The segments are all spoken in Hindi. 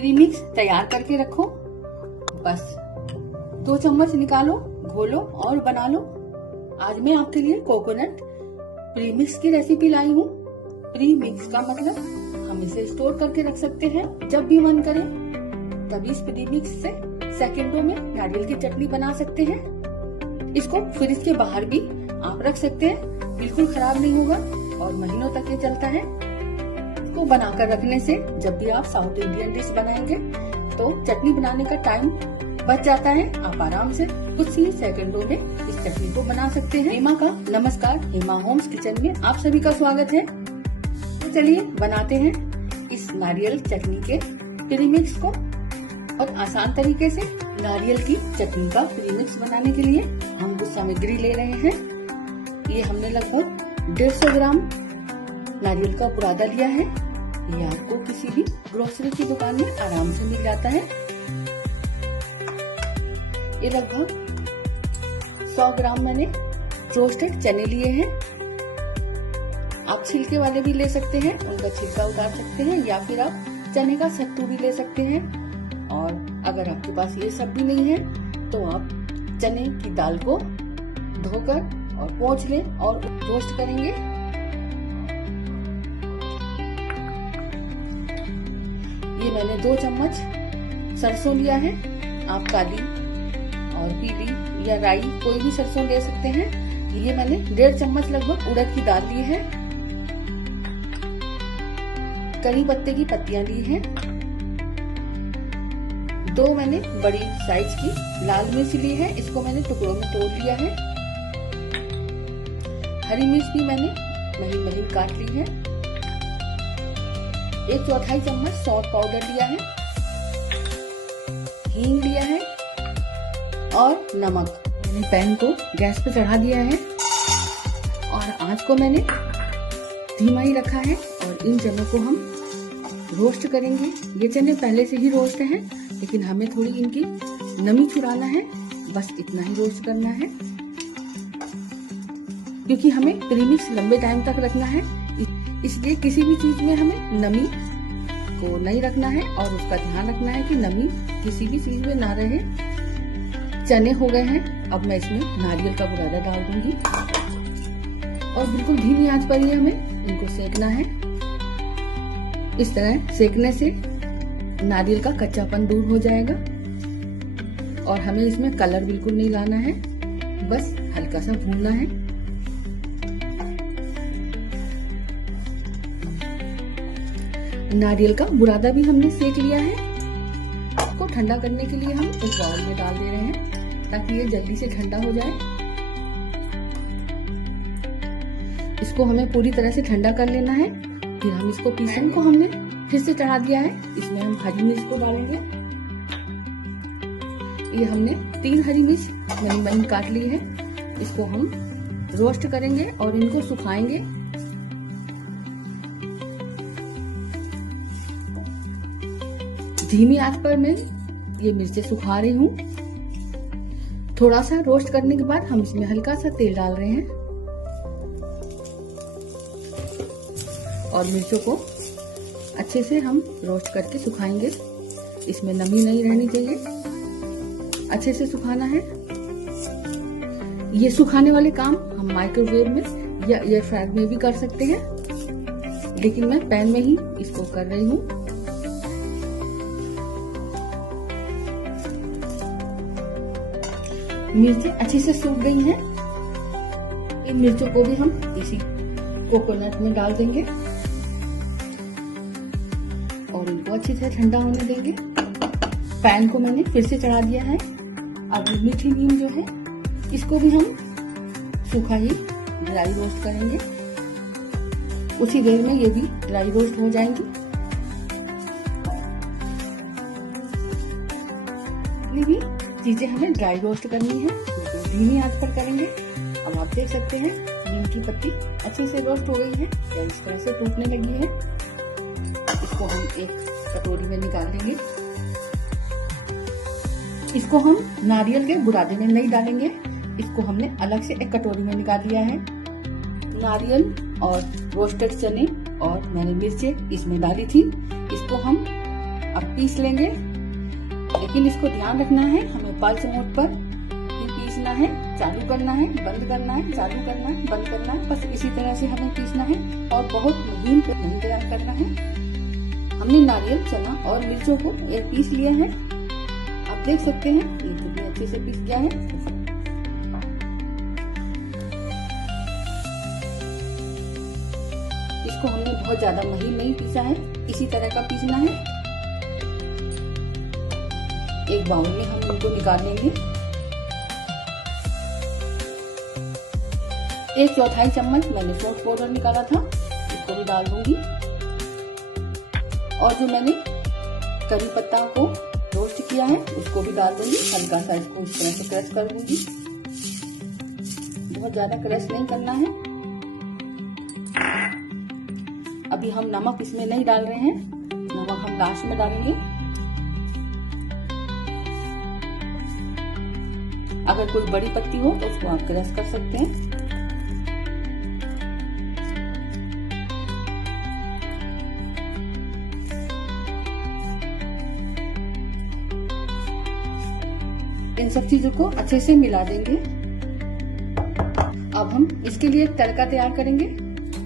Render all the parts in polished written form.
प्रीमिक्स तैयार करके रखो। बस 2 चम्मच निकालो, घोलो और बना लो। आज मैं आपके लिए कोकोनट प्रीमिक्स की रेसिपी लाई हूँ। प्रीमिक्स का मतलब हम इसे स्टोर करके रख सकते हैं, जब भी मन करे तभी इस प्रीमिक्स से सेकंडों में नारियल की चटनी बना सकते हैं। इसको फ्रिज के बाहर भी आप रख सकते हैं, बिल्कुल खराब नहीं होगा और महीनों तक ये चलता है। इसको बनाकर रखने से जब भी आप साउथ इंडियन डिश बनाएंगे तो चटनी बनाने का टाइम बच जाता है। आप आराम से कुछ ही सेकंडों में इस चटनी को बना सकते हैं। हेमा का नमस्कार, हेमा होम्स किचन में आप सभी का स्वागत है। तो चलिए बनाते हैं इस नारियल चटनी के प्रीमिक्स को। और आसान तरीके से नारियल की चटनी का प्रीमिक्स बनाने के लिए हम कुछ सामग्री ले रहे हैं। ये हमने लगभग 150 ग्राम नारियल का बुरादा लिया है। ये आपको किसी भी ग्रोसरी की दुकान में आराम से मिल जाता है। ये लगभग 100 ग्राम मैंने रोस्टेड चने लिए हैं। आप छिलके वाले भी ले सकते हैं, उनका छिलका उतार सकते हैं, या फिर आप चने का सत्तू भी ले सकते हैं। और अगर आपके पास ये सब भी नहीं है तो आप चने की दाल को धोकर और पोंछ लें और रोस्ट करेंगे। ये मैंने 2 चम्मच सरसों लिया है। आप काली और पीली या राई कोई भी सरसों ले सकते हैं। ये मैंने 1.5 चम्मच लगभग उड़द की दाल ली है। करी पत्ते की पत्तियां ली हैं। 2 मैंने बड़ी साइज की लाल मिर्च ली है, इसको मैंने टुकड़ों में तोड़ लिया है। हरी मिर्च भी मैंने महीन महीन काट ली है। 1/4 चम्मच सौंठ पाउडर लिया है, हींग लिया है और नमक। मैंने पैन को गैस पे चढ़ा दिया है और आंच को मैंने धीमा ही रखा है। और इन चनों को हम रोस्ट करेंगे। ये चने पहले से ही रोस्ट हैं, लेकिन हमें थोड़ी इनकी नमी छुड़ाना है। बस इतना ही रोस्ट करना है, क्योंकि हमें प्रीमिक्स लंबे टाइम तक रखना है। इसलिए किसी भी चीज में हमें नमी को नहीं रखना है और उसका ध्यान रखना है कि नमी किसी भी चीज में ना रहे। चने हो गए हैं, अब मैं इसमें नारियल का बुरादा डाल दूंगी और बिल्कुल धीमी आंच पर ही हमें इनको सेकना है। इस तरह सेकने से नारियल का कच्चापन दूर हो जाएगा और हमें इसमें कलर बिल्कुल नहीं लाना है, बस हल्का सा भूनना है। नारियल का बुरादा भी हमने सेक लिया है। इसको ठंडा करने के लिए हम एक बाउल में डाल दे रहे हैं ताकि ये जल्दी से ठंडा हो जाए। इसको हमें पूरी तरह से ठंडा कर लेना है। फिर हम इसको पीसन को हमने फिर से चढ़ा दिया है। इसमें हम हरी मिर्च को डालेंगे। ये हमने 3 हरी मिर्च महीन महीन काट ली है। इसको हम रोस्ट करेंगे और इनको सुखाएंगे। धीमी आंच पर मैं ये मिर्चें सुखा रही हूँ। थोड़ा सा रोस्ट करने के बाद हम इसमें हल्का सा तेल डाल रहे हैं और मिर्चों को अच्छे से हम रोस्ट करके सुखाएंगे। इसमें नमी नहीं रहनी चाहिए, अच्छे से सुखाना है। ये सुखाने वाले काम हम माइक्रोवेव में या एयर फ्रायर में भी कर सकते हैं, लेकिन मैं पैन में ही इसको कर रही हूँ। मिर्चें अच्छे से सूख गई हैं। इन मिर्चों को भी हम इसी कोकोनट में डाल देंगे और इनको अच्छे से ठंडा होने देंगे। पैन को मैंने फिर से चढ़ा दिया है। अब मीठी नीम जो है इसको भी हम सूखा ही ड्राई रोस्ट करेंगे। उसी देर में ये भी ड्राई रोस्ट हो जाएंगी। ये भी चीजें हमें ड्राई रोस्ट करनी है, धीमी आंच पर करेंगे। अब आप देख सकते हैं नीम की पत्ती अच्छे से रोस्ट हो गई है या इस तरह से टूटने लगी है। इसको हम एक कटोरी में निकाल लेंगे। इसको हम नारियल के बुरादे में नहीं डालेंगे, इसको हमने अलग से एक कटोरी में निकाल लिया है। नारियल और रोस्टेड चने और मैंने मिर्चें इसमें डाली थी। इसको हम अब पीस लेंगे, लेकिन इसको ध्यान रखना है, हमें पल्स मोड पर ही पीसना है। चालू करना है, बंद करना है, चालू करना है, बंद करना है, बस इसी तरह से हमें पीसना है और बहुत महीन पे नहीं तैयार करना है। हमने नारियल, चना और मिर्चों को पीस लिया है। आप देख सकते हैं ये कितने अच्छे से पीस गया है। इसको हमने बहुत ज्यादा महीन नहीं पीसा है, इसी तरह का पीसना है। एक बाउल में हम इनको निकाल लेंगे। 1/4 चम्मच मैंने सौंफ पाउडर निकाला था, इसको भी डाल दूंगी। और जो मैंने करी पत्ता को रोस्ट किया है उसको भी डाल दूंगी। हल्का सा इसको इस तरह से क्रश कर दूंगी, बहुत ज्यादा क्रश नहीं करना है। अभी हम नमक इसमें नहीं डाल रहे हैं, नमक हम लास्ट में डालेंगे। अगर कोई बड़ी पत्ती हो तो उसको आप क्रश कर सकते हैं। इन सब चीजों को अच्छे से मिला देंगे। अब हम इसके लिए तड़का तैयार करेंगे।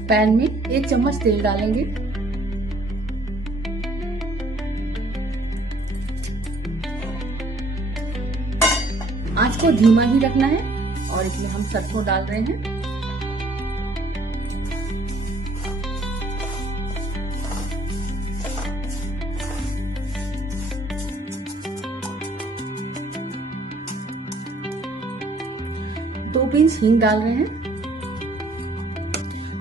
पैन में 1 चम्मच तेल डालेंगे। आंच को धीमा ही रखना है और इसमें हम सरसों डाल रहे हैं। दो पिंच हींग डाल रहे हैं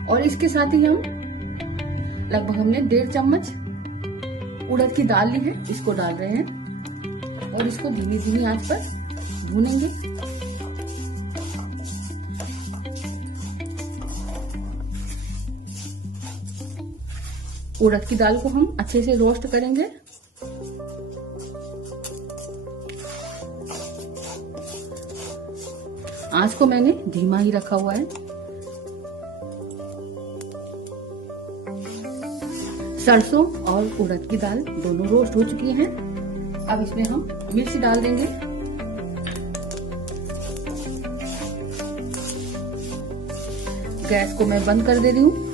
और इसके साथ ही हम लगभग हमने 1.5 चम्मच उड़द की दाल ली है, इसको डाल रहे हैं और इसको धीमी धीमी आंच पर भूनेंगे। उड़द की दाल को हम अच्छे से रोस्ट करेंगे। आंच को मैंने धीमा ही रखा हुआ है। सरसों और उड़द की दाल दोनों रोस्ट हो चुकी हैं। अब इसमें हम मिर्च डाल देंगे। गैस को मैं बंद कर दे रही हूँ।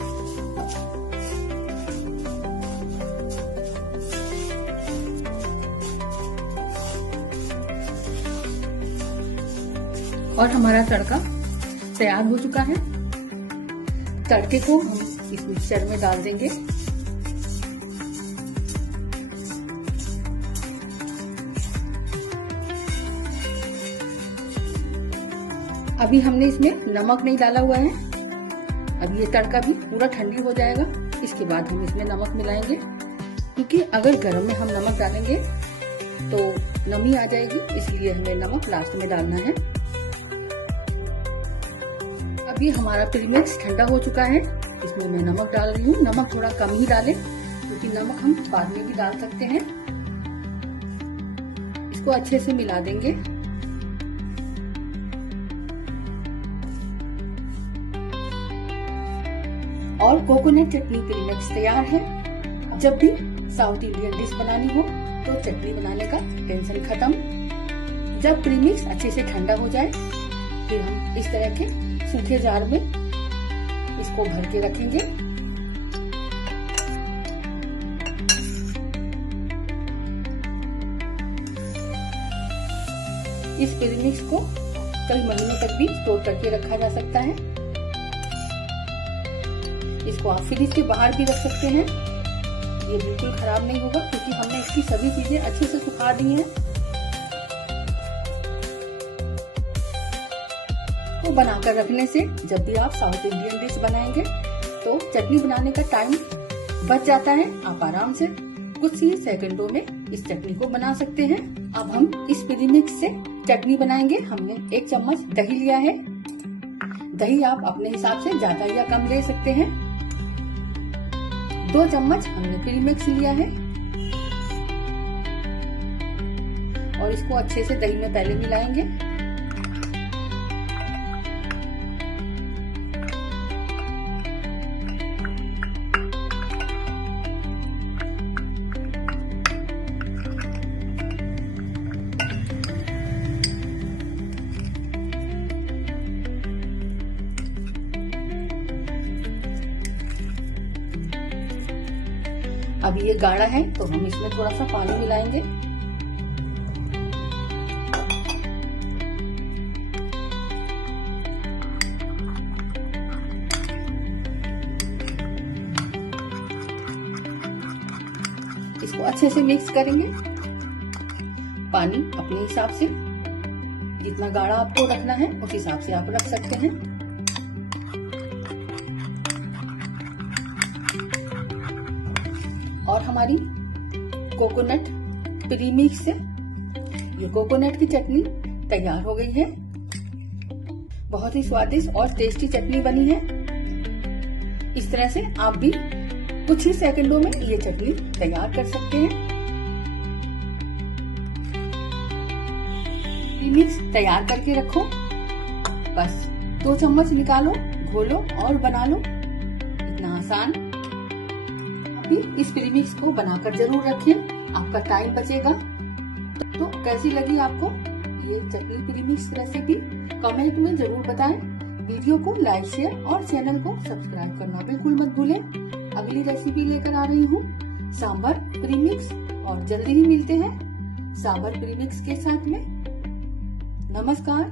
और हमारा तड़का तैयार हो चुका है। तड़के को हम इस मिक्सचर में डाल देंगे। अभी हमने इसमें नमक नहीं डाला हुआ है। अब ये तड़का भी पूरा ठंडी हो जाएगा, इसके बाद हम इसमें नमक मिलाएंगे, क्योंकि अगर गरम में हम नमक डालेंगे तो नमी आ जाएगी, इसलिए हमें नमक लास्ट में डालना है। अभी हमारा प्रीमिक्स ठंडा हो चुका है, इसमें मैं नमक डाल रही हूँ। नमक थोड़ा कम ही डालें, क्योंकि नमक हम बाद में भी डाल सकते हैं। इसको अच्छे से मिला देंगे। और कोकोनट चटनी प्रीमिक्स तैयार है। जब भी साउथ इंडियन डिश बनानी हो तो चटनी बनाने का टेंशन खत्म। जब प्रीमिक्स अच्छे से ठंडा हो जाए फिर हम इस तरह के सूखे जार में इसको भर के रखेंगे। इस प्रीमिक्स को कई महीनों तक भी स्टोर करके रखा जा सकता है। इसको आप फ्रिज के बाहर भी रख सकते हैं, ये बिल्कुल खराब नहीं होगा, क्योंकि हमने इसकी सभी चीजें अच्छे से सुखा दी हैं। तो बनाकर रखने से जब भी आप साउथ इंडियन डिश बनाएंगे तो चटनी बनाने का टाइम बच जाता है। आप आराम से कुछ ही सेकंडों में इस चटनी को बना सकते हैं। अब हम इस प्रीमिक्स से चटनी बनाएंगे। हमने 1 चम्मच दही लिया है। दही आप अपने हिसाब से ज्यादा या कम ले सकते हैं। 2 चम्मच हमने प्रीमिक्स लिया है और इसको अच्छे से दही में पहले मिलाएंगे। अभी ये गाढ़ा है तो हम इसमें थोड़ा सा पानी मिलाएंगे। इसको अच्छे से मिक्स करेंगे। पानी अपने हिसाब से, जितना गाढ़ा आपको रखना है उस हिसाब से आप रख सकते हैं। और हमारी कोकोनट प्रीमिक्स से ये कोकोनट की चटनी तैयार हो गई है। बहुत ही स्वादिष्ट और टेस्टी चटनी बनी है। इस तरह से आप भी कुछ ही सेकंडों में ये चटनी तैयार कर सकते हैं। प्रीमिक्स तैयार करके रखो, बस 2 चम्मच निकालो, घोलो और बना लो। इतना आसान। अभी इस प्रीमिक्स को बनाकर जरूर रखें, आपका टाइम बचेगा। तो कैसी लगी आपको ये चटनी प्रीमिक्स रेसिपी? कमेंट में जरूर बताएं। वीडियो को लाइक, शेयर और चैनल को सब्सक्राइब करना बिल्कुल मत भूलें। अगली रेसिपी लेकर आ रही हूँ सांभर प्रीमिक्स, और जल्दी ही मिलते हैं सांभर प्रीमिक्स के साथ में। नमस्कार।